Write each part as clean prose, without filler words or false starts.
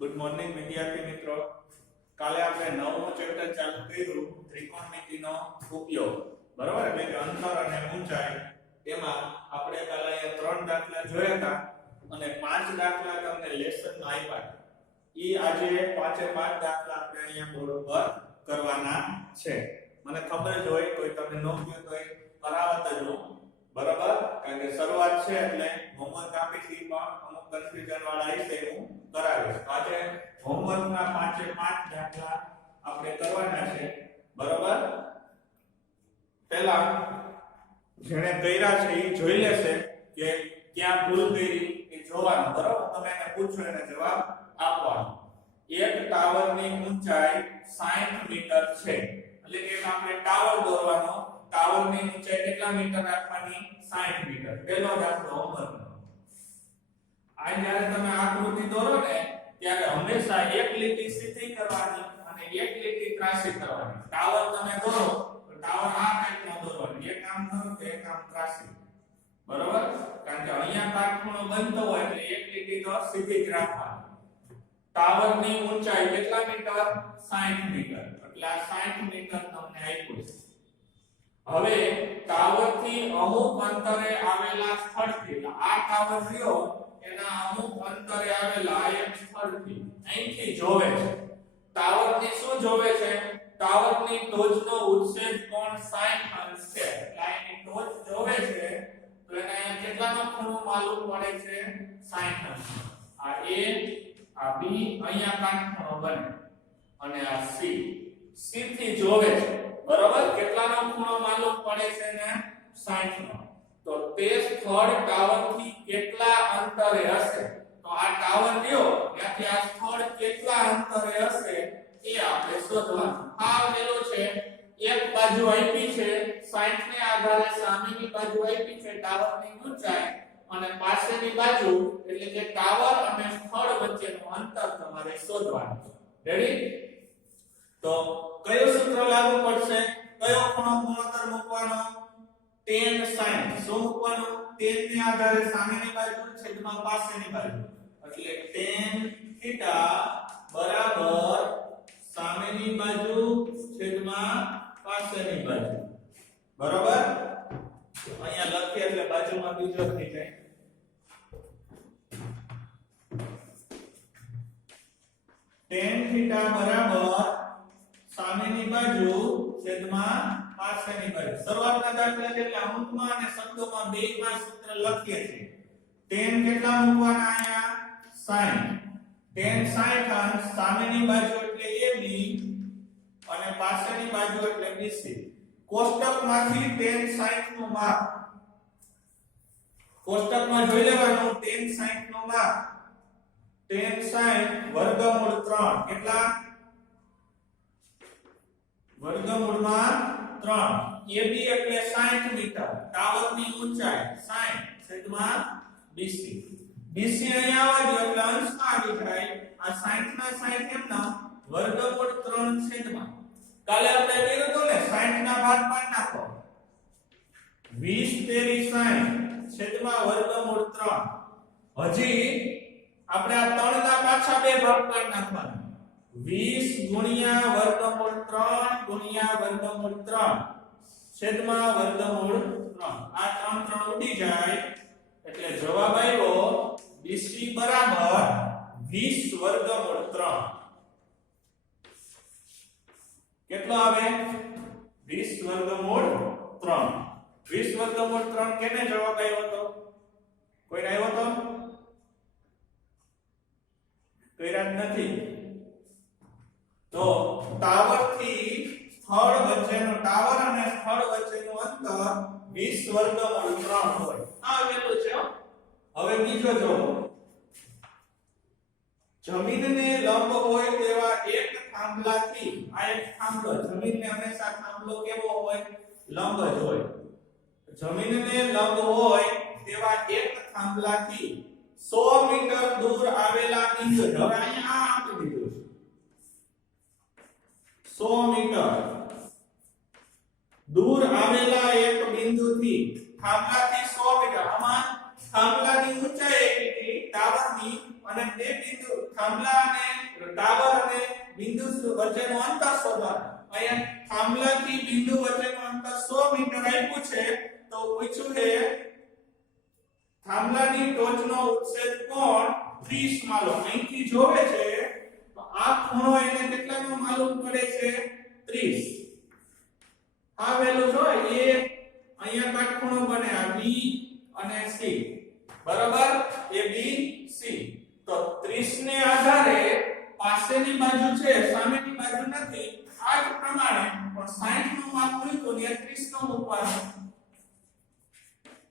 Good morning વિદ્યાર્થી મિત્રો. કાલે આપણે નવમું ચેપ્ટર ચાલુ કર્યું ત્રિકોણમિતિનો ઉપયોગ. બરાબર, એટલે કે અંતર અને ઊંચાઈ. એમાં આપણે કાલે અહીંયા 3 દાખલા જોયા હતા અને 5 દાખલા તમને લેસનમાં આપ્યા હતા. ઈ આજે 5 દાખલા આપણે અહીંયા બોર્ડ ઉપર કરવાના છે. મને ખબર જ હોય કોઈ તમને નો કહ્યું તો કરાવત જ હું. બરાબર, કારણ કે શરૂઆત છે એટલે હોમવર્ક આપીથી પણ અમુક કન્ફ્યુઝન વાળા હશે હું કરાવીશ. આજે હોમવર્કના 5 દાખલા આપણે કરવાના છે. બરાબર, પહેલા જેણે કર્યા છે એ જોઈ લેશે કે ક્યાં ભૂલ કરી એ જોવાનું. બરાબર, તમે એને પૂછો એને જવાબ આપવાનો. એક ટાવરની ઊંચાઈ 60 મીટર છે, એટલે કે આપણે ટાવર દોરવાનો. ટાવરની ઊંચાઈ કેટલા મીટર રાખવાની? 60 મીટર. પહેલો દાખલો હોમવર્કનો. આ જ્યારે તમે આકૃતિ દોરો ને ત્યારે હંમેશા એક લીટી સીધી કરવાની અને એક લીટી ત્રાસી કરવાની. ટાવર તમે દોરો તો ટાવર આ ટાઈપનો દોરવાનો. એક આમ કરો તો એક આમ ત્રાસી. બરોબર, કારણ કે અહીંયા કાટખૂણો બનતો હોય એટલે એક લીટી તો સીધી જ રાખવાની. ટાવરની ઊંચાઈ કેટલા મીટર? 60 મીટર. એટલે આ 60 મીટર તમને આપ્યું છે. હવે ટાવરથી અમુક અંતરે આવેલા સ્થળથી, આ ટાવર રહ્યો એના અમુક અંતરે આવેલા એક સ્થળથી અહીંથી જોવે છે. ટાવરની શું જોવે છે? ટાવરની ટોચનો ઉત્સેદ કોણ 60 અંશ છે. એટલે એની ટોચ જોવે છે તો એને કેટલાનો ખૂણો માલુમ પડે છે? 60 અંશ. આ A, આ B, અહીંયા કાટખૂણો બને અને આ C. C થી જોવે છે. બરાબર, કેટલાનો ખૂણો માલુમ પડે છે ને? 60 નો. તો તે સ્થળ ટાવરથી કેટલા અંતરે હશે? તો આ ટાવર રહ્યો ત્યાંથી આ સ્થળ કેટલા અંતરે હશે એ આપણે શોધવાનું. આ વેલો છે, એક બાજુ આપી છે 60 ને આધારે સામેની બાજુ આપી છે ટાવરની ઊંચાઈ અને પાછળની બાજુ એટલે કે ટાવર અને સ્થળ વચ્ચેનું અંતર તમારે શોધવાનું છે. રેડી? તો કયો સૂત્ર લાગુ પડશે? કયો ખૂણો ગુણોત્તર મૂકવાનો? tan 60. શું મૂકવાનું? tan ને આધારે સામેની બાજુ છેદમાં પાછળની બાજુ. એટલે tan થીટા બરાબર સામેની બાજુ છેદમાં પાછળની બાજુ. બરાબર, અહીંયા લખીએ એટલે બાજુમાં બીજો થઈ જાય. tan થીટા બરાબર સામેની બાજુ છેદમાં પાછળની બાજુ. શરૂઆતના દાખલા છે એટલે અમુકમાં અને શબ્દોમાં બેયમાં સૂત્ર લખીએ છીએ. tan કેટલા મૂકવાના? અહીંયા 60. tan 60 અંશ સામેની બાજુ એટલે AB અને પાછળની બાજુ એટલે BC. કોષ્ટકમાંથી tan 60 નું માપ કોષ્ટકમાં જોઈ લેવાનું. tan 60 નું માપ tan 60 વર્ગમૂળ 3 કેટલા? વર્ગમૂળમાં 3. AB એટલે 60 મીટર. ટાવરની ઊંચાઈ 60 છેદમાં BC. BC અહીંયા આવજો એટલે અંશમાં આવી જાય. આ 60 ના 60 એમના વર્ગમૂળ 3 છેદમાં. કાલે આપણે કર્યું તો ને 60 ના ભાગ પાડી નાખો. 20 તેરી 60 છેદમાં વર્ગમૂળ 3. હજી આપણે આ 3 ના પાછા બે ભાગ પાડી નાખવાના. 20 ગુણ્યા વર્ગમૂળ 3 ગુણ્યા વર્ગમૂળ 3 છેદમાં વર્ગમૂળ 3. આ 3 ઉડી જાય એટલે જવાબ આવ્યો BC બરાબર 20 વર્ગમૂળ 3. કેટલો આવે? 20 વર્ગમૂળ 3. 20 વર્ગમૂળ 3 કેને જવાબ આવ્યો હતો? કોઈને આવ્યો હતો? કર્યા નથી. તો ટાવરથી સ્થળ વચ્ચેનું, ટાવર અને સ્થળ વચ્ચેનું અંતર 20 વર્ગમૂળ 3 હોય. આ વેલું છે. હવે બીજો જો, જમીનને લંબ હોય તેવા એક થાંભલાથી, આ એક થાંભલો, જમીનને હંમેશા થાંભલો કેવો હોય? લંબ જ હોય. જમીનને લંબ હોય તેવા એક થાંભલાથી 100 મીટર દૂર આવેલા બિંદુ. હવે અહીંયા આપી દીધું છે 100 મીટર દૂર આવેલા એક બિંદુથી, થાંભલાથી 100 મીટર. આમાં થાંભલાની ઊંચાઈ કેટલી? ટાવરની અને તે બિંદુ થાંભલા અને ટાવર અને બિંદુ વચ્ચેનું અંતર શોધવાનું. અહીંયા થાંભલાથી બિંદુ વચ્ચેનું અંતર 100 મીટર આપ્યું છે તો પૂછ્યું છે થાંભલાની ટોચનો ઉત્સેદ કોણ 30 માલો. અહીંથી જોવે છે તો આ ખૂણો એને કેટલાનો માલુમ પડે છે 30. આ વેલ્યુ જો એ અહીંયા કાટખૂણો બને આ B અને C બરાબર A B C. તો 30 ને આધારે પાસેની બાજુ છે સામેની બાજુ નથી. આ જ પ્રમાણે પણ 60 નું માપ હોય તો 30 નો મૂકવાનો.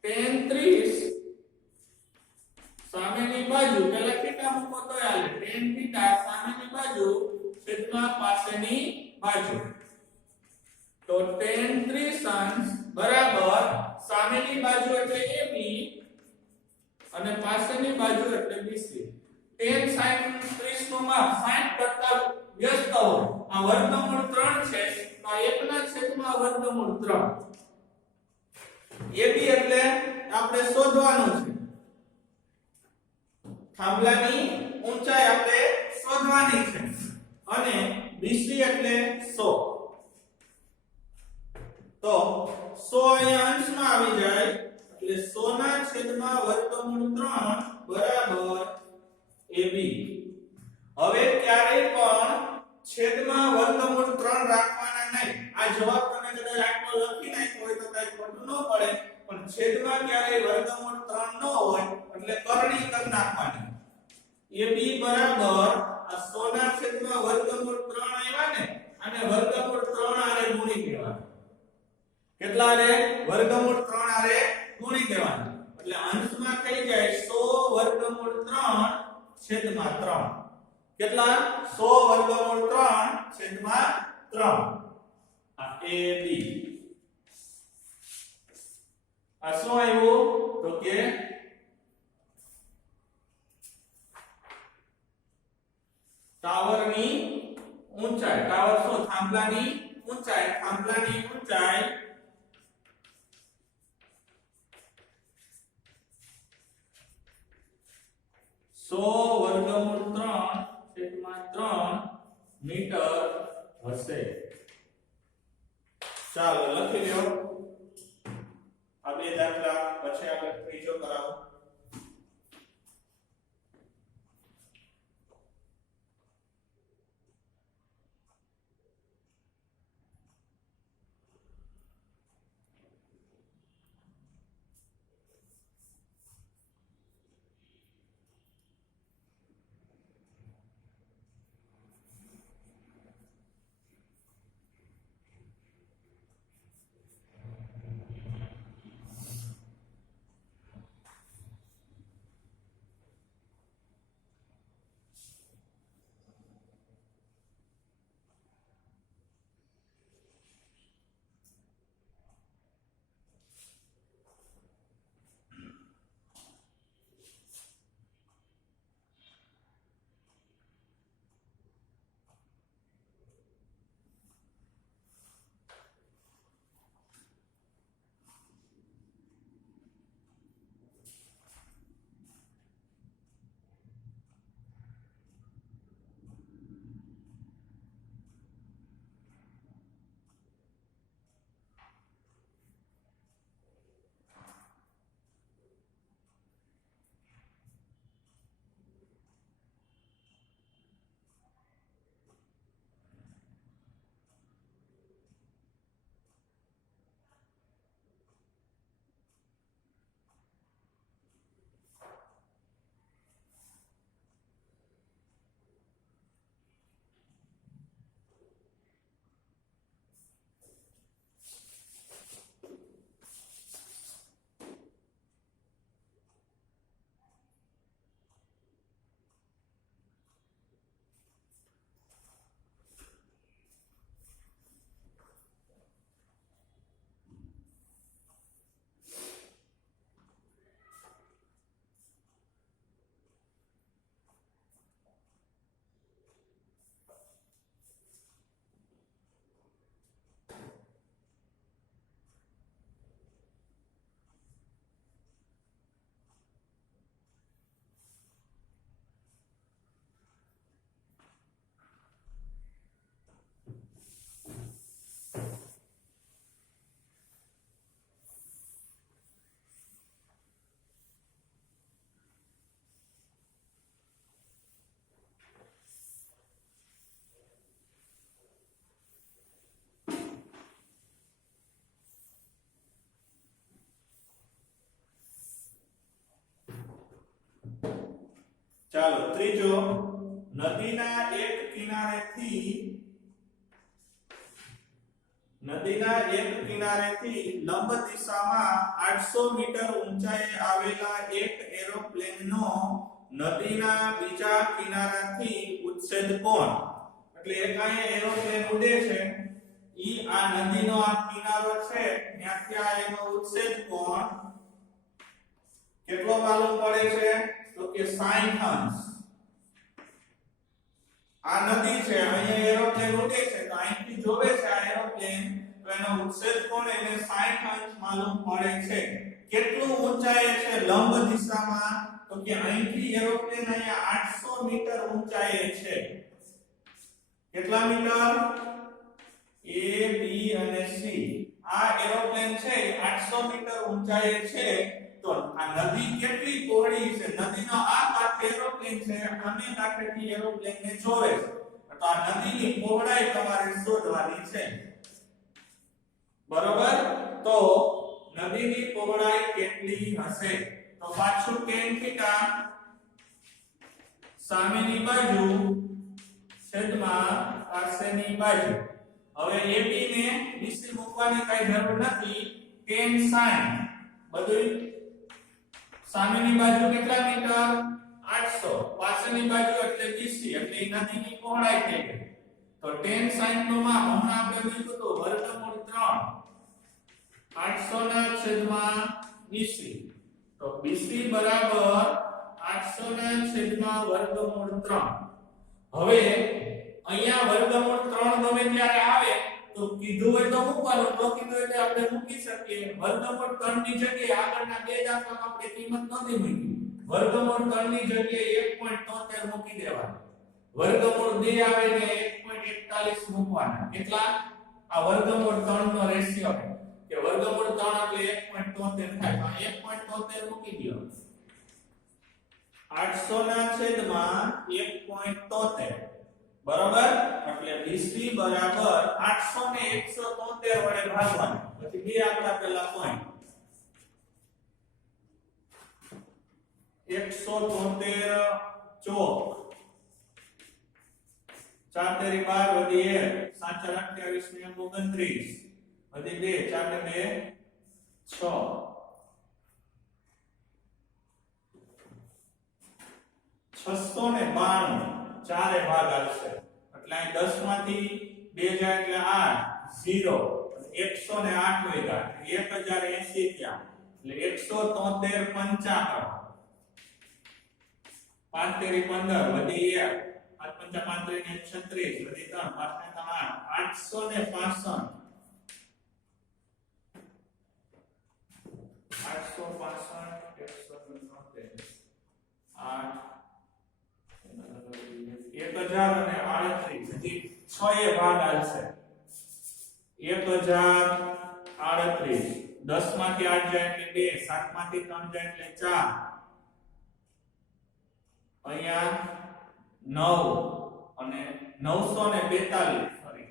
tan 30 સામેની બાજુ પેલા થીટા મૂકો તો હાલે. tan થીટા સામેની બાજુ છેદમાં પાસેની બાજુ. તો tan 30 અંશ બરાબર સામેની બાજુ એટલે AB અને પાસેની બાજુ એટલે BC. tan 30 નું માપ 60 કરતા વ્યસ્ત હોય. આ વર્ગમૂળ 3 છે તો આ 1 ના છેદમાં વર્ગમૂળ 3. AB એટલે આપણે શોધવાનું છે. થાંભલાની ઊંચાઈ આપણે શોધવાની છે અને BC એટલે 100. તો 100 અહીંયા અંશમાં આવી જાય એટલે 100 ના છેદમાં વર્ગમૂળ 3 બરાબર AB. હવે ક્યારેય પણ છેદમાં વર્ગમૂળ 3 રાખવાના નહીં. આ જવાબ તમે કદાચ આટલો લખી નાખ્યો હોય તો કઈ ખોટું ન પડે પણ છેદમાં ક્યારેય વર્ગમૂળ 3 ન હોય એટલે કરણી કરી નાખવાની. AB બરાબર આ 100 ના છેદમાં વર્ગમૂળ 3 આવ્યા ને અને વર્ગમૂળ 3 આરે ગુણી દેવાનું. કેટલા રે વર્ગમૂળ 3 આરે ગુણી દેવાનું એટલે અંશમાં થઈ જાય 100 વર્ગમૂળ 3 છેદમાં 3. કેટલા 100 વર્ગમૂળ 3 છેદમાં 3. આ AB આ શું આવ્યું તો કે ટાવરની ઊંચાઈ. ટાવર શું થાંભલાની ઊંચાઈ. થાંભલાની ઊંચાઈ 100 વર્ગમૂળ 3 છેદમાં 3 મીટર હશે. ચાલો લખી લ્યો આ બે દાખલા પછી આપણે ત્રીજો કરાવો. ચાલો ત્રીજો, નદીના એક કિનારેથી લંબ દિશામાં 800 મીટર ઊંચાઈએ આવેલા એક એરોપ્લેનનો નદીના બીજા કિનારાથી ઉચ્છેદ કોણ, એટલે એક અહીંયા એરોપ્લેન ઉડે છે, ઈ આ નદીનો આ કિનારો છે ત્યાંથી આ એનો ઉચ્છેદ કોણ કેટલો માલુમ પડે છે? તો કે 60 અંશ. આ નદી છે, અહીંયા એરોપ્લેન ઉડે છે, તો અહીંથી જોવે છે આ એરોપ્લેન, તો એનો ઉચ્છેદ કોણ એને 60 અંશ માલુમ પડે છે. કેટલું ઊંચાઈએ છે લંબ દિશામાં? તો કે અહીંથી એરોપ્લેન અહીંયા 800 મીટર ઊંચાઈએ છે. કેટલા મીટર? A, B અને C. આ એરોપ્લેન છે 800 મીટર ઊંચાઈએ છે. તો આ નદી કેટલી પહોળી છે? નદીનો આ કાંઠે એરોપ્લેન છે, અને કાંઠેથી એરોપ્લેનને જોવે છે. તો આ નદીની પહોળાઈ તમારે શોધવાની છે. બરોબર? તો નદીની પહોળાઈ કેટલી હશે? તો પાછું tan થીટા સામેની બાજુ છેદમાં પાસેની બાજુ. હવે AB ને BC મૂકવાની કઈ જરૂર નથી. tan 60 બધું સામેની બાજુ કેટલા મીટર? 800. પાછળની બાજુ એટલે BC, એટલે નદીની પહોળાઈ થઈ ગઈ. તો tan 60 નું માપ હમણાં આપણે મૂક્યું તો વર્ગમૂળ 3 800 ના છેદમાં BC. તો BC બરાબર 800 ના છેદમાં વર્ગમૂળ 3. હવે અહીંયા વર્ગમૂળ 3 ગમે ત્યારે આવે તો કીધું હોય તો મૂકવાનું, તો કીધું હોય તો આપણે મૂકી શકીએ. વર્ગમૂળ 3 ની જગ્યાએ આગળના બે દાખલામાં આપણે કિંમત નહોતી મૂકી. વર્ગમૂળ 3 ની જગ્યાએ 1.73 મૂકી દેવાનું. વર્ગમૂળ 2 આવે ને 1.41 મૂકવાના. કેટલા? આ વર્ગમૂળ 3 નો રેશિયો કે વર્ગમૂળ 3 એટલે 1.73 થાય. તો 1.73 મૂકી દો. 800 ના છેદમાં 1.73 બરાબર. એટલે BC બરાબર 800 ને 173 વડે ભાગવાનું. પછી બે આંકડા પહેલા પોઈન્ટ 173 ચોક 4 તેરી 12 વધી 1 7 28 ને 29 વધી 2 4 ને 2 6 692 ચારે ભાગ આવશે. એટલે અહીં 10 માંથી 2 જાય એટલે 8 0 108 વગ્યા 1080 ત્યાં એટલે 173 55 5 તેરી 15 વધી 1 5 5 35 36 વધી 3 5 ને 8 865 1038 6 એ ભાગ આવશે. 1038 10 માંથી 8 જાય એટલે 2 7 માંથી 3 જાય એટલે 4 અહીંયા 9 અને 942 સોરી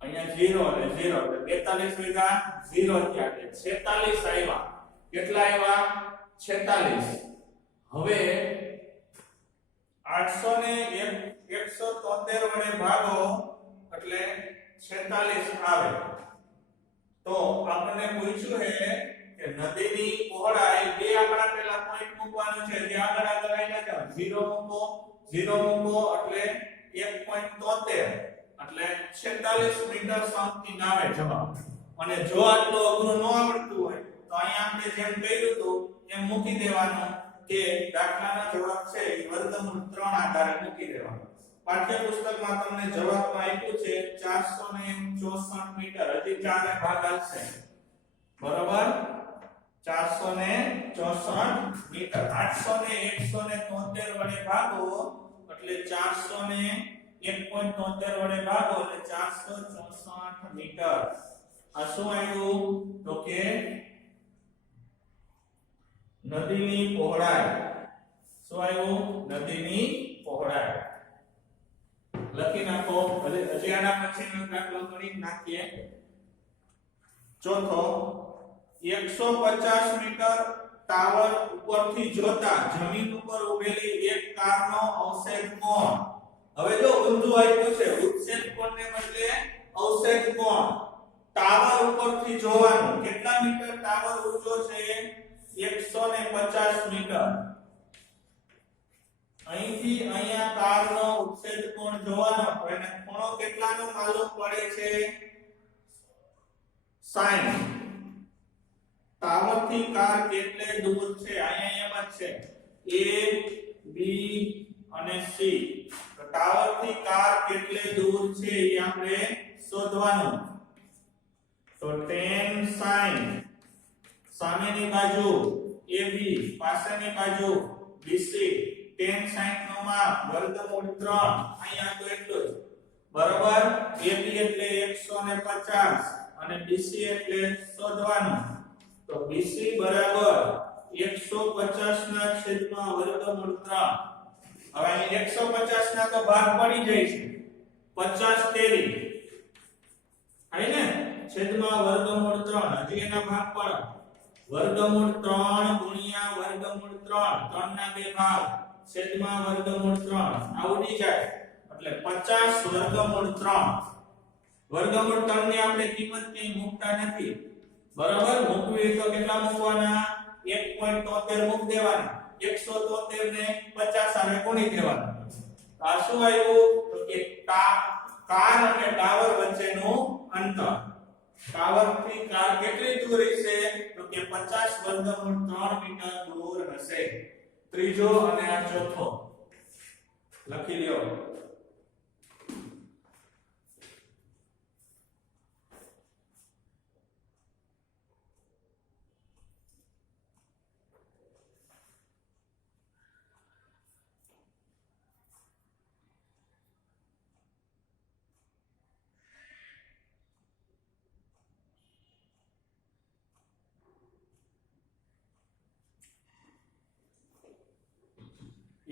અહીંયા 0 અને 0 એટલે 42 ભેગા 0 થયા એટલે 46 આવ્યા. કેટલા આવ્યા? 46. હવે 800 ને 173 વડે ભાગો એટલે 46 આવે. તો આપણને પૂછ્યું છે કે નદીની પહોળાઈ બે આંકડા પહેલા પોઈન્ટ મૂકવાનું છે. જે આગળ આવ્યા જાવ 0 મૂકો એટલે 1.73 એટલે 46 મીટર સમથિંગ આવે જવાબ. અને જો આટલું અઘરું ન આવડતું હોય તો અહીંયા આપણે જેમ કર્યું હતું એમ મૂકી દેવાનું કે દાખલાનો જવાબ છે એ વર્ગમૂળ 3 આધારે મૂકી દેવાનો. પાઠ્યપુસ્તકમાં તમને જવાબમાં આપ્યું છે 464 મીટર. હજી 4 ને ભાગ આવશે. બરોબર? 464 મીટર. 800 ને 173 વડે ભાગો એટલે 400 ને 1.73 વડે ભાગો એટલે 464 મીટર. આ શું આવ્યું? તો કે નદીની પહોળાઈ. શું આવ્યું? નદીની પહોળાઈ. લખી નાખો. ભલે હજી આના પછીનો દાખલો કરી નાખીએ. ચોથો 150 મીટર ટાવર ઉપરથી જોતા જમીન ઉપર ઉભેલી એક કારનો અવક્ષેપ કોણ. હવે જો ઊંધું આપ્યું છે ઉત્સેદ કોણને બદલે અવક્ષેપ કોણ. ટાવર ઉપરથી જોવાનું કેટલા મીટર ટાવર ઊંચો છે 150 મીટર. અહીંથી અહીંયા કારનો ઉત્સેદ કોણ જોવાનો તો એને ખૂણો કેટલાનો માલુમ પડે છે 60. ટાવર થી કાર કેટલે દૂર છે અહીંયા એમ જ છે A B અને C. તો ટાવર થી કાર કેટલે દૂર છે એ આપણે શોધવાનું. તો tan sin સામેની બાજુ AB પાછળની બાજુ BC tan sin નો માપ વર્ગમૂળ 3 અહીંયા તો એટલું જ બરાબર. AB એટલે 150 અને BC એટલે શોધવાનું. તો BC બરાબર 150 ના છેદમાં વર્ગમૂળ 3. હવે અહીં 150 ના તો ભાગ પડી જાય છે 50 તેરી આઈ ને છેદમાં વર્ગમૂળ 3 હજી એના ભાગ પડે વર્ગમૂળ 3 ગુણ્યા વર્ગમૂળ 3 3 ના બે ભાગ છેદમાં વર્ગમૂળ 3 આ ઉડી જાય એટલે 50 વર્ગમૂળ 3. વર્ગમૂળ 3 ની આપણે કિંમત કઈ મૂકતા નથી બરાબર. મૂકવી તો કેટલા મૂકવાના 1.73 મૂક દેવાના. 173 ને 50 સાથે ગુણી દેવાના. આ શું આવ્યું તો કે કાર અને ટાવર વચ્ચેનું અંતર. ટાવર થી કાર કેટલી દૂર હશે તો કે 50 વર્ગમૂળ 3 મીટર દૂર હશે. ત્રીજો અને આ ચોથો લખી લ્યો.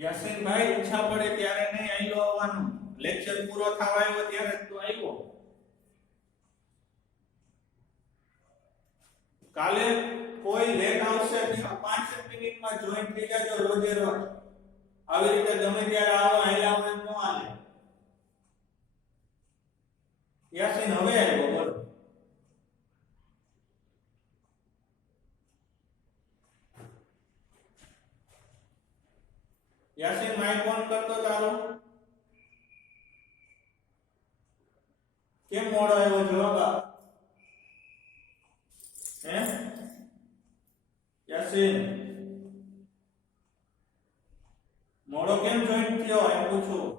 યાસીન ભાઈ ઈચ્છા પડે ત્યારે નહીં આયલો આવવાનું. લેક્ચર પૂરો થવા આવ્યો ત્યારે તો આવ્યો. કાલે કોઈ લેટ આવશે નહીં 5 મિનિટમાં જોઈન થઈ જાજો રોજે રોજ. આવી રીતે ગમે ત્યારે આવો આયલા હોય ન આલે. યાસીન હવે આવ્યો બોલો. યાસીન માઇક ઓન કરતો ચાલો. કેમ મોડો આવ્યો જવાબ આપ. હે યાસીન મોડો કેમ જોઈન થયો એમ પૂછું.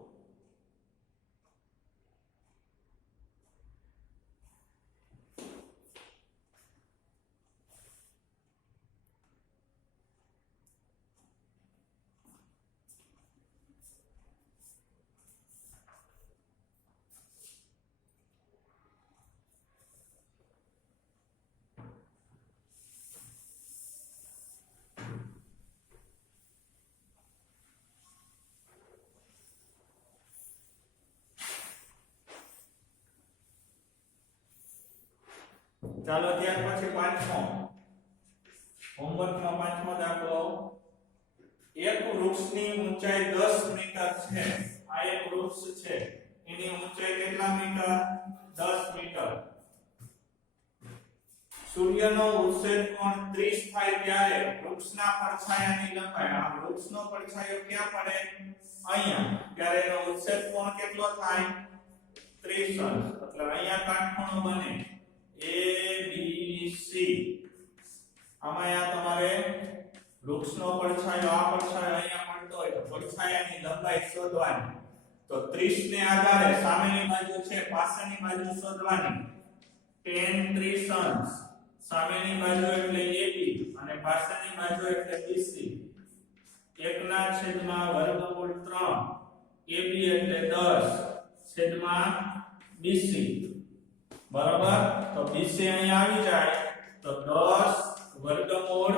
ચાલો ત્યાર પછી પાંચમો હોમવર્કનો પાંચમો દાખલો. એક વૃક્ષની ઊંચાઈ 10 મીટર છે. આ એક વૃક્ષ છે એની ઊંચાઈ કેટલા મીટર 10 મીટર. સૂર્યનો ઉત્સેદ કોણ 30 થાય ત્યારે વૃક્ષના પડછાયાની લંબાઈ આ વૃક્ષનો પડછાયો ક્યાં પડે અહીંયા ત્યારે એનો ઉત્સેદ કોણ કેટલો થાય 30 અંશ. એટલે અહીંયા કાટખૂણો બને ABC. આમાં આ તમારે વૃક્ષનો પડછાયો આ પડછાયો અહીંયા પડતો હોય તો પડછાયાની લંબાઈ શોધવાની. તો 30 ને આધારે સામેની બાજુ છે પાછળની બાજુ શોધવાની. tan 30 અંશ સામેની બાજુ એટલે AB અને પાછળની બાજુ એટલે BC. 1 ના છેદમાં વર્ગમૂળ 3 AB એટલે 10 છેદમાં BC બરાબર. તો BC અહીંયા આવી જાય તો 10 વર્ગમૂળ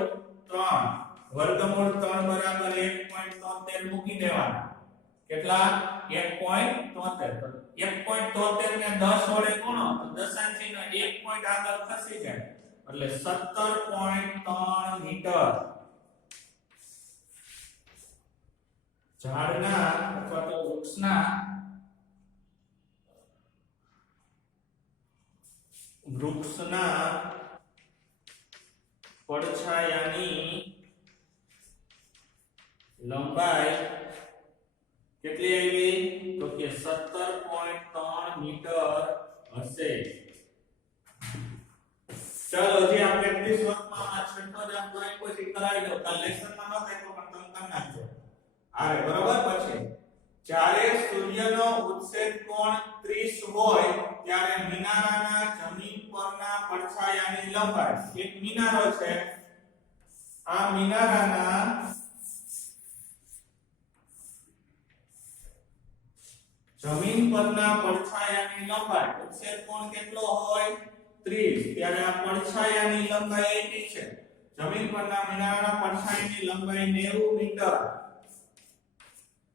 3 વર્ગમૂળ 3 બરાબર 1.73 મૂકી દેવાના. કેટલા 1.73. તો 1.73 ને 10 વડે ગુણો તો દશાંશીનો 1 પોઈન્ટ આગળ ખસી જાય એટલે 17.3 મીટર ઝાડના અથવા તો વૃક્ષના પડછાયાની લંબાઈ કેટલી આવી તો કે 17.3 મીટર હશે. ચાલો જે આ પ્રેક્ટિસ વર્કમાં આ છઠ્ઠો દાખલો આપ્યો છે કરાવી દો. કાલ લેસનમાં નહોતો આપ્યો પણ તમે કરી નાખજો. આરે બરાબર. પછી જ્યારે સૂર્યનો ઉત્સેદ કોણ 30 હોય ત્યારે મિનારાના જમીન પરના પડછાયાની લંબાઈ, એક મિનારો છે, આ મિનારાના જમીન પરના પડછાયાની લંબાઈ, ઉત્સેદ કોણ કેટલો હોય 30, ત્યારે આ પડછાયાની લંબાઈ 80 છે. જમીન પરના મિનારાના પડછાયાની લંબાઈ 90 મીટર.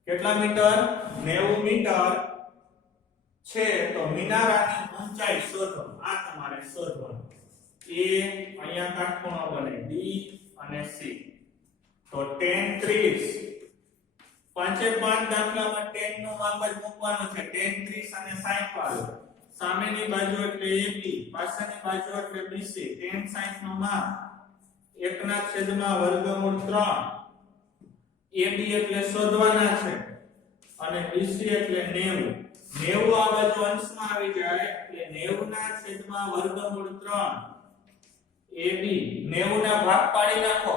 કેટલા મીટર? 90 મીટર છે. તો મિનારાની ઊંચાઈ શોધો. આ તમારે શોધવાનું. એ અહીંયા કાટખૂણો બને D અને C. તો tan 30 પાંચે પાંચ દાખલામાં tan નું માપ જ મૂકવાનું છે. tan 30 અને sin વાળું. સામેની બાજુ એટલે AB, પાછળની બાજુ એટલે BC. tan 60 નું માપ 1/3. AB એટલે શોધવાના છે અને BC એટલે 90. 90 આ બાજુ અંશમાં આવી જાય એટલે 90/3. AB 90 ના ભાગ પાડી નાખો.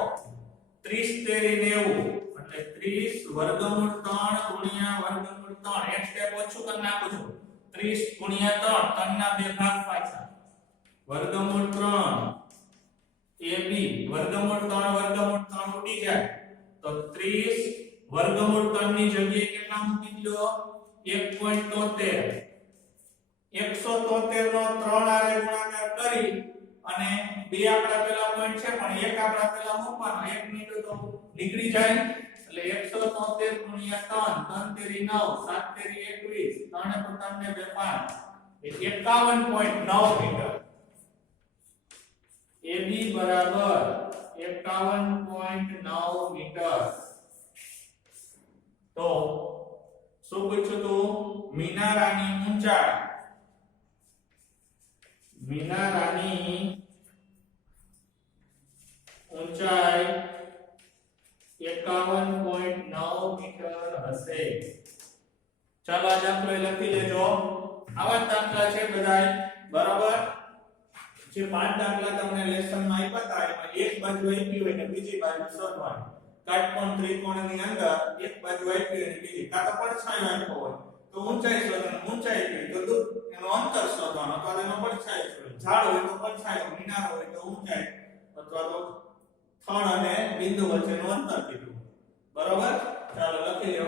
30 તેરી 90 એટલે 30/3 ગુણ્યા √3. એક સ્ટેપ ઓછું કરી નાખું છું. 30 ગુણ્યા 3, 3 ના બે ભાગ પાછા. √3 AB √3 ઉડી જાય તો 30 √3 ની જગ્યાએ કેટલા મૂકી દો? 1.73. 173 નો 3 આરે ગુણાકાર કરી અને બે આંકડા પેલા પોઈન્ટ છે પણ એક આંકડા પેલા મૂકવાનો. 1 મિનિટ તો નીકળી જાય એટલે 173 ગુણ્યા 3, 3 તેરી 9, 7 તેરી 21, 3 ને 3 ને 2 5 એટલે 51.9 મીટર. AB બરાબર 51.9 મીટર. તો શું પૂછ્યું તું? મિનારાની ઊંચાઈ. મિનારાની ઊંચાઈ 51.9 મીટર હશે. ચાલો આ દાખલો લખી લેજો. આવા દાખલા છે બધાય બરાબર. જે પાંચ દાખલા તમને લેસનમાં આપ્યા હતા એમાં એક બાજુ આપી હોય ને બીજી બાજુ શોધવાની. કાટકોણ ત્રિકોણની અંદર એક બાજુ આપી હોય ને બીજી, કાં તો પડછાયો આપ્યો હોય તો ઊંચાઈ શોધવાની, ઊંચાઈ આપી તો દૂર એનો અંતર શોધવાનો અથવા એનો પડછાયો શોધવાનો. ઝાડ હોય તો પડછાયો, મિનાર હોય તો ઊંચાઈ અથવા તો સ્થળ અને બિંદુ વચ્ચેનું અંતર કીધું. બરાબર. ચાલો લખી લો.